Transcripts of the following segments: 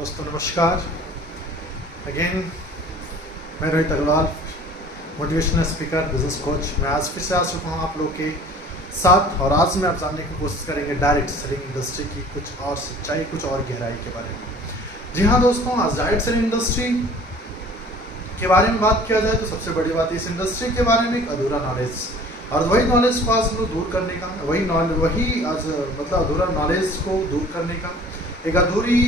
दोस्तों नमस्कार। अगेन मैं Rohit Agarwal, motivational speaker, business coach. मैं आज फिर से आ चुका हूँ आप लोग के साथ और आज में आप जानने की कोशिश करेंगे डायरेक्ट सेलिंग इंडस्ट्री की कुछ और सच्चाई, कुछ और गहराई के बारे में। जी हाँ दोस्तों, आज डायरेक्ट सेलिंग इंडस्ट्री के बारे में बात किया जाए तो सबसे बड़ी बात इस इंडस्ट्री के बारे में एक अधूरा नॉलेज, और वही नॉलेज को आज लोग दूर करने का, वही आज मतलब अधूरा नॉलेज को दूर करने का, एक अधूरी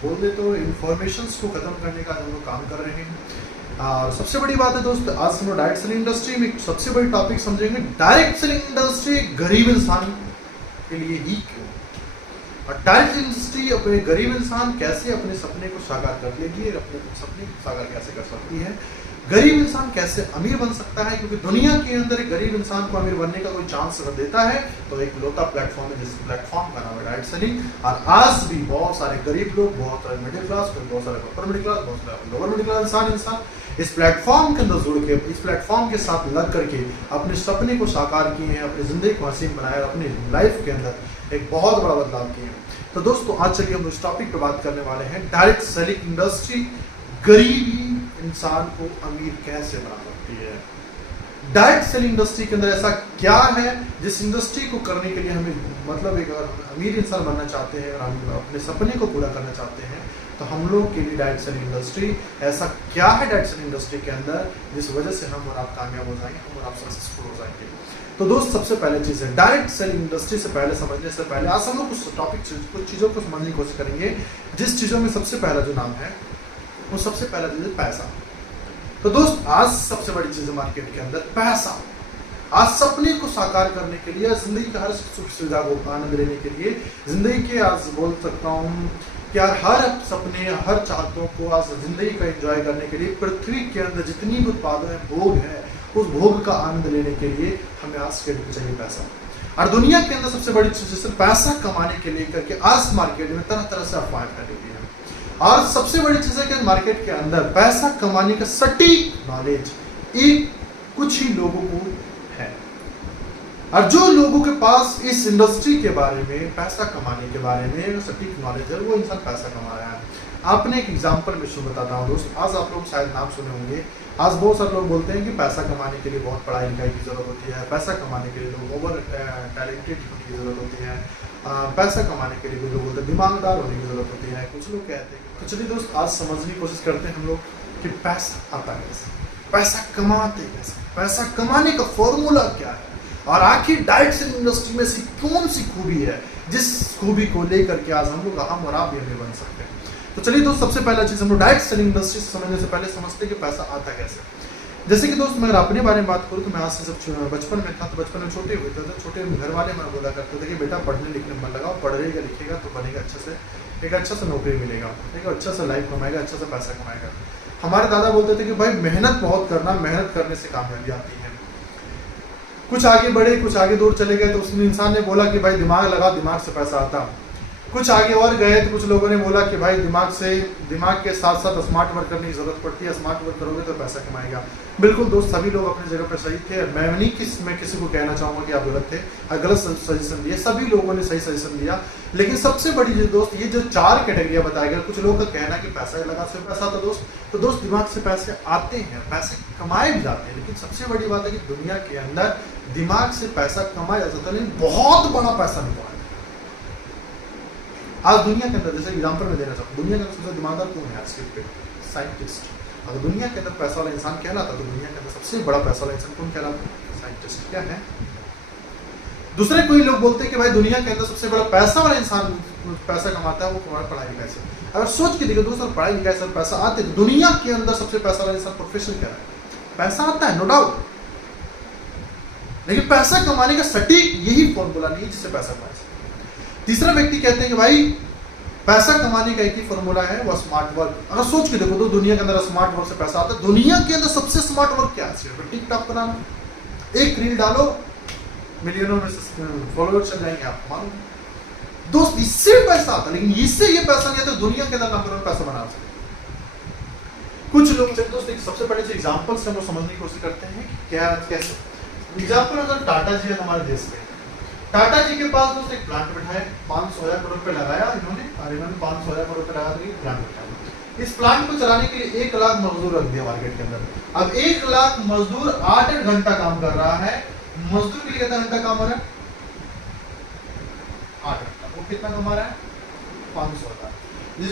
बोल दे तो इन्फॉर्मेशंस को ख़त्म करने का हम लोग काम कर रहे हैं। और सबसे बड़ी बात है दोस्त, आज हम लोग डायरेक्ट सेलिंग इंडस्ट्री में सबसे बड़ी टॉपिक समझेंगे, डायरेक्ट सेलिंग इंडस्ट्री गरीब इंसान के लिए ही क्यों, और डायरेक्ट इंडस्ट्री अपने गरीब इंसान कैसे अपने सपने को साकार कर लेगी, अपने सपने को साकार कैसे कर सकती है, गरीब इंसान कैसे अमीर बन सकता है। क्योंकि दुनिया के अंदर एक गरीब इंसान को अमीर बनने का कोई चांस अगर देता है तो एक लोता प्लेटफॉर्म है, जिस प्लेटफॉर्म का नाम है डायरेक्ट सेलिंग। और आज भी बहुत सारे गरीब लोग, बहुत सारे मिडिल क्लास, बहुत सारे अपर मिडिल क्लास, बहुत सारे लोअर मिडिल क्लास इंसान इस प्लेटफॉर्म के अंदर जुड़ के, इस प्लेटफॉर्म के साथ लग करके अपने सपने को साकार किए हैं, अपनी जिंदगी को हसीन बनाया, अपनी लाइफ के अंदर एक बहुत बड़ा बदलाव किए हैं। तो दोस्तों आज चलिए हम इस टॉपिक पर बात करने वाले हैं, डायरेक्ट सेलिंग इंडस्ट्री गरीबी इंसान को अमीर कैसे बना सकती है। डायरेक्ट सेलिंग इंडस्ट्री के अंदर ऐसा क्या है जिस इंडस्ट्री को करने के लिए हमें मतलब एक अमीर इंसान बनना चाहते हैं और हम अपने सपने को पूरा करना चाहते हैं, तो हम लोग के लिए डायरेक्ट सेलिंग इंडस्ट्री ऐसा क्या है डायरेक्ट सेलिंग इंडस्ट्री के अंदर जिस वजह से हम और आप कामयाब हो जाएंगे, हम और आप सक्सेसफुल हो जाएंगे। तो दोस्त सबसे पहले चीज़ है, डायरेक्ट सेलिंग इंडस्ट्री से पहले समझने से पहले आज हम लोग कुछ टॉपिक, कुछ चीज़ों को समझने की कोशिश करेंगे। जिस चीज़ों में सबसे पहला जो नाम है वो सबसे पहला चीज है पैसा। तो दोस्त आज सबसे बड़ी चीज है मार्केट के अंदर पैसा। आज सपने को साकार करने के लिए, जिंदगी का हर सुख सुविधा को आनंद लेने के लिए, जिंदगी के आज बोल सकता हूँ कि यार हर सपने, हर चाहतों को आज जिंदगी का एंजॉय करने के लिए पृथ्वी के अंदर जितनी भी उत्पादन है, भोग है, उस भोग का आनंद लेने के लिए हमें आज के चाहिए पैसा। और दुनिया के अंदर सबसे बड़ी चीज पैसा कमाने के लिए करके आज मार्केट में तरह तरह से अफवाहें फैली है। और सबसे बड़ी चीज है कि मार्केट के अंदर पैसा कमाने का सटीक नॉलेज एक कुछ ही लोगों को है, और जो लोगों के पास इस इंडस्ट्री के बारे में, पैसा कमाने के बारे में सटीक नॉलेज है, वो इंसान पैसा कमा रहा है। आपने एक एग्जांपल में शुरू बताता हूँ दोस्त, आज आप लोग शायद नाम सुने होंगे, आज बहुत सारे लोग बोलते हैं कि पैसा कमाने के लिए बहुत पढ़ाई लिखाई की जरूरत होती है, पैसा कमाने के लिए लोग ओवर टैलेंटेड होने की जरूरत होती है, पैसा कमाने के लिए कुछ लोग बोलते हैं दिमागदार होने की जरूरत होती है, कुछ लोग कहते हैं। तो चलिए दोस्त आज समझने की कोशिश करते हैं हम लोग कि पैसा आता कैसे, पैसा कमाते कैसे, पैसा कमाने का फॉर्मूला क्या है, और आखिर डायरेक्ट सेलिंग इंडस्ट्री में ऐसी कौन सी खूबी है जिस खूबी को लेकर के आज हम लोग, हम और आप भी अमीर बन सकते हैं। तो चलिए दोस्त सबसे पहला चीज हम लोग डायरेक्ट सेलिंग इंडस्ट्री से समझने से पहले समझते हैं कि पैसा आता कैसे। जैसे कि दोस्त मैं अपने बारे में बात करूँ तो मैं आज से जब बचपन में था, तो बचपन में छोटे हुए थे, तो छोटे घर वाले मैं बोला करते थे कि बेटा पढ़ने लिखने में मन लगाओ, पढ़ेगा लिखेगा तो बनेगा अच्छे से, एक अच्छा सा नौकरी मिलेगा, एक अच्छा सा लाइफ कमाएगा, अच्छा सा पैसा कमाएगा। हमारे दादा बोलते थे कि भाई मेहनत बहुत करना, मेहनत करने से कामयाबी आती है। कुछ आगे बढ़े, कुछ आगे दूर चले गए तो उस इंसान ने बोला कि भाई दिमाग लगा, दिमाग से पैसा आता। कुछ आगे और गए तो कुछ लोगों ने बोला कि भाई दिमाग के साथ साथ स्मार्ट वर्क करने की जरूरत पड़ती है, स्मार्ट वर्क करोगे तो पैसा कमाएगा। बिल्कुल दोस्त सभी लोग अपनी जगह पर सही थे, मैं किसी को कहना चाहूंगा कि आप गलत थे, गलत सजेशन दिए, सभी लोगों ने सही सजेशन दिया। लेकिन सबसे बड़ी चीज दोस्त, ये जो 4 कैटेगरियां बताई गई, कुछ लोगों का कहना कि पैसा लगा से पैसा आता दोस्त, तो दोस्त दिमाग से पैसे आते हैं, पैसे कमाए भी जाते हैं। लेकिन सबसे बड़ी बात है कि दुनिया के अंदर दिमाग से पैसा कमाया जा सकता है, लेकिन बहुत बड़ा पैसा नहीं कमाया। आज दुनिया के अंदर, जैसे एग्जांपल में देना चाहूँ, दुनिया के अंदर सबसे दिमागदार कौन है आज के? साइंटिस्ट। अगर दुनिया के अंदर पैसा वाला इंसान कहलाता तो दुनिया के अंदर सबसे बड़ा पैसा वाला इंसान कौन कहलाता? साइंटिस्ट। क्या है? दूसरे कोई लोग बोलते हैं कि भाई दुनिया के अंदर सबसे बड़ा पैसा वाला इंसान पैसा कमाता है, वो तुम्हारा पढ़ाई लिखाई से। अगर सोच के देखिए दोस्तों, पढ़ाई लिखाई से पैसा आते तो दुनिया के अंदर सबसे पैसा वाला इंसान प्रोफेशनल क्या है? पैसा आता है, नो डाउट, लेकिन पैसा कमाने का सटीक यही फॉर्मूला नहीं है जिससे पैसा कमाए। तीसरा व्यक्ति कहते हैं कि भाई पैसा कमाने का एक ही फॉर्मूला है, वो स्मार्ट वर्क। अगर सोच के देखो तो दुनिया के अंदर स्मार्ट वर्क से पैसा आता है। दुनिया के अंदर सबसे स्मार्ट वर्क क्या है? टिकटॉक बनाना, एक रील डालो, मिलियनों में फॉलोअर चल जाएंगे, आप मानो दोस्त, इससे पैसा आता है। लेकिन इससे ये पैसा नहीं आता दुनिया के अंदर नंबर 1 पैसा बना सकते। कुछ लोग दोस्त सबसे बड़े से एग्जाम्पल से हम लोग समझने की कोशिश करते हैं क्या कैसे। एग्जाम्पल अगर टाटा जी है हमारे देश में, टाटा जी के पास दोस्त एक प्लांट बैठाया, 500,000 करोड़ रुपए लगाया इन्होंने, और इन्होंने 500,000 करोड़ रुपए लगा के प्लांट बैठाया। इस प्लांट को चलाने के लिए 1 लाख मजदूर रख दिया मार्केट के अंदर। अब 1 लाख मजदूर 8 घंटा काम कर रहा है। मजदूर के लिए कितना घंटा काम हो रहा है? 8 घंटा। वो कितना कमा रहा है? 500,000।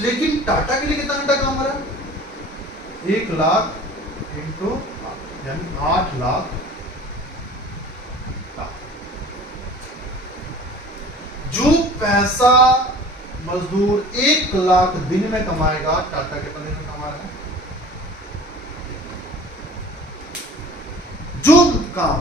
लेकिन टाटा के लिए कितना घंटा काम हो रहा है? 1 लाख इंटू यानी 8 लाख। जो पैसा मजदूर 1 लाख दिन में कमाएगा, टाटा कितना दिन में कमा रहा है? जो काम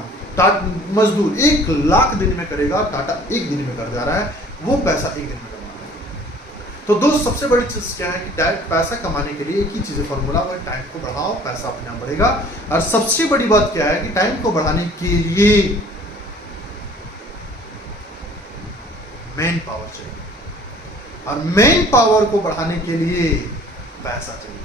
मजदूर 1 लाख दिन में करेगा, टाटा 1 दिन में कर जा रहा है, वो पैसा 1 दिन में कमा रहा है। तो दोस्त सबसे बड़ी चीज क्या है कि डायरेक्ट पैसा कमाने के लिए एक ही चीज फॉर्मूला, वो टाइम को बढ़ाओ, पैसा अपने आप बढ़ेगा। और सबसे बड़ी बात क्या है कि टाइम को बढ़ाने के लिए मैन पावर चाहिए, और मैन पावर को बढ़ाने के लिए पैसा चाहिए।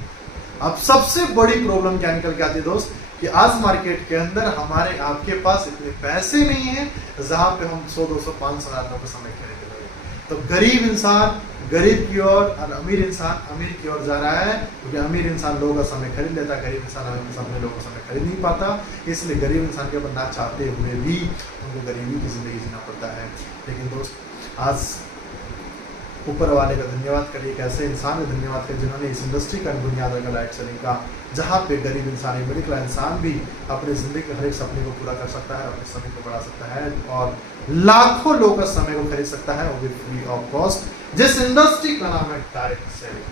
अब सबसे बड़ी प्रॉब्लम क्या निकल के आती है दोस्त कि आज मार्केट के अंदर हमारे आपके पास इतने पैसे नहीं है जहां पे हम 100, 200, 500 हजार लोगों का समय खरीद रहे। तो गरीब इंसान गरीब की ओर और अमीर इंसान अमीर की ओर जा रहा है, क्योंकि अमीर इंसान लोगों का समय खरीद लेता, गरीब इंसान अपने लोगों का समय खरीद नहीं पाता। इसलिए गरीब इंसान के ऊपर ना चाहते हुए भी उनको गरीबी की जिंदगी जीना पड़ता है। लेकिन दोस्त आज ऊपर वाले का धन्यवाद करिए, कैसे इंसान का धन्यवाद करिए जिन्होंने इस इंडस्ट्री का बुनियाद रखा लाइट सेलिंग का, जहाँ पे गरीब इंसान मिडिल क्लास इंसान भी अपनी जिंदगी के हर एक सपने को पूरा कर सकता है, अपने समय को बढ़ा सकता है और लाखों लोगों का समय को खरीद सकता है, वो भी फ्री ऑफ कॉस्ट। जिस इंडस्ट्री का नाम है डायरेक्ट सेलिंग।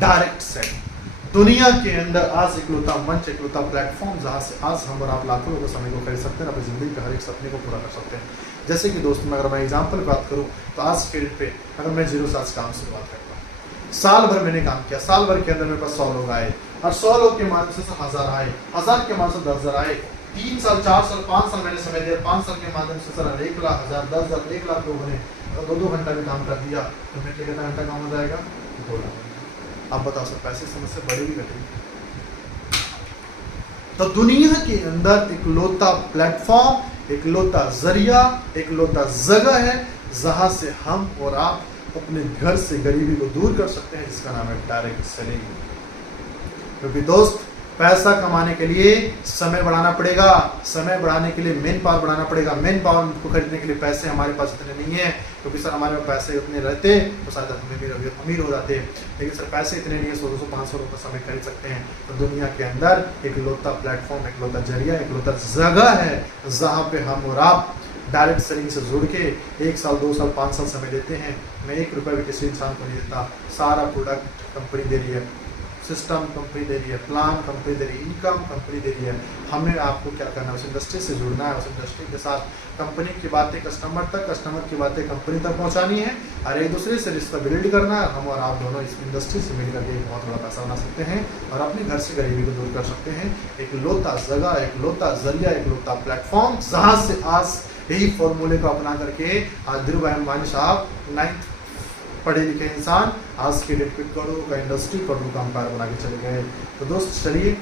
डायरेक्ट सेलिंग दुनिया के अंदर आज इकलौता मंच, इकलौता प्लेटफॉर्म जहां से आज हम और आप लाखों लोगों के समय को खरीद सकते हैं, अपनी जिंदगी के हर एक सपने को पूरा कर सकते हैं। जैसे कि दोस्तों अगर मैं एग्जांपल बात करूं तो आज के डेट पे अगर मैं 0 से आज काम शुरुआत करता हूँ, साल भर मैंने काम किया, साल भर के अंदर मेरे पास 100 लोग आए और 100 लोग के माध्यम से 1000 आए, 1000 के माध्यम से 10,000 आए, 3 साल 4 साल 5 साल मैंने समय दिया, 5 साल के माध्यम से सर 1 लाख 1000 10,000 1 लाख लोगों ने 2-2 घंटा भी काम कर दिया, तो मेरे लिए कितना घंटा काम हो जाएगा? 2 लाख। आप बताओ सर पैसे समस्या बड़ी भी घटेगी। तो दुनिया के अंदर इकलौता प्लेटफॉर्म, इकलौता जरिया, इकलौता जगह है जहां से हम और आप अपने घर से गरीबी को दूर कर सकते हैं, जिसका नाम है डायरेक्ट सेलिंग। क्योंकि दोस्त पैसा कमाने के लिए समय बढ़ाना पड़ेगा, समय बढ़ाने के लिए मैन पावर बढ़ाना पड़ेगा। मैन पावर को खरीदने के लिए पैसे हमारे पास इतने नहीं है, क्योंकि सर हमारे पास पैसे उतने रहते तो शायद हम भी अमीर हो जाते, लेकिन सर पैसे इतने नहीं है, 100, 200, 500 रुपये समय खरीद सकते हैं। तो दुनिया के अंदर इकलौता प्लेटफॉर्म, इकलौता जरिया, इकलौता जगह है जहाँ पे हम और आप डायरेक्ट सेलिंग से जुड़ के 1 साल 2 साल 5 साल समय देते हैं। मैं 1 रुपये भी किसी इंसान को नहीं देता, सारा प्रोडक्ट कंपनी दे रही है, सिस्टम कंपनी दे रही है, प्लान कंपनी दे रही है, इनकम कंपनी दे रही है। हमें आपको क्या करना है? उस इंडस्ट्री से जुड़ना है, उस इंडस्ट्री के साथ कंपनी की बातें कस्टमर तक, कस्टमर की बातें कंपनी तक पहुंचानी है और एक दूसरे से रिश्ता बिल्ड करना है। हम और आप दोनों इस इंडस्ट्री से मिल करके एक बहुत बड़ा पैसा बना सकते हैं और अपने घर से गरीबी को दूर कर सकते हैं। एक लौता जगह, एक लौता जरिया, एक लौता प्लेटफॉर्म जहाँ से आज यही फॉर्मूले को अपना करके आज धीरूभाई अंबानी साहब 9th पढ़े लिखे इंसान आज के डेट पे करोड़ों का इंडस्ट्री, करोड़ों का अंपायर बना के चले गए। तो दोस्त चलिए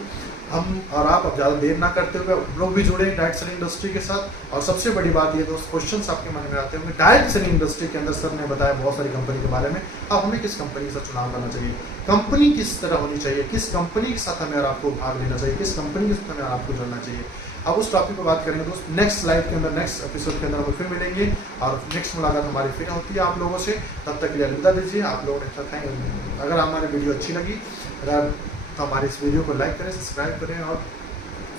हम और आप अब ज़्यादा देर ना करते हुए लोग भी जुड़े डायरेक्ट सेलिंग इंडस्ट्री के साथ। और सबसे बड़ी बात ये दोस्त, क्वेश्चंस आपके मन में आते होंगे डायरेक्ट सेलिंग इंडस्ट्री के अंदर सर ने बताया बहुत सारी कंपनी के बारे में, अब हमें किस कंपनी से चुनाव करना चाहिए, कंपनी किस तरह होनी चाहिए, किस कंपनी के साथ हमें और आपको भाग लेना चाहिए, किस कंपनी के साथ हमें और आपको जुड़ना चाहिए। अब उस टॉपिक पर बात करेंगे दोस्त नेक्स्ट स्लाइड के अंदर, नेक्स्ट एपिसोड के अंदर हम फिर मिलेंगे और नेक्स्ट मुलाकात हमारी फिर होती है आप लोगों से। तब तक के लिए अलविदा दीजिए। आप लोगों ने अगर हमारी वीडियो अच्छी लगी तो हमारे इस वीडियो को लाइक करें, सब्सक्राइब करें और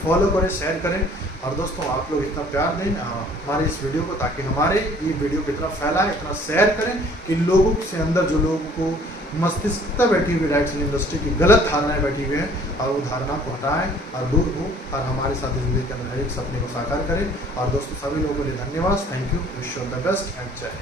फॉलो करें, शेयर करें। और दोस्तों आप लोग इतना प्यार दें हमारे इस वीडियो को, ताकि हमारे ये वीडियो को इतना फैलाए, इतना शेयर करें कि लोगों से अंदर जो लोगों को मस्तिष्क बैठी हुई डायरेक्ट सेलिंग इंडस्ट्री की गलत धारणाएं बैठी हुई हैं और वो धारणा को हटाएं और दूर हो और हमारे साथ जिंदगी के अंदर हर एक सपने को साकार करें। और दोस्तों सभी लोगों के लिए धन्यवाद, thank you, wish you all the best and जय।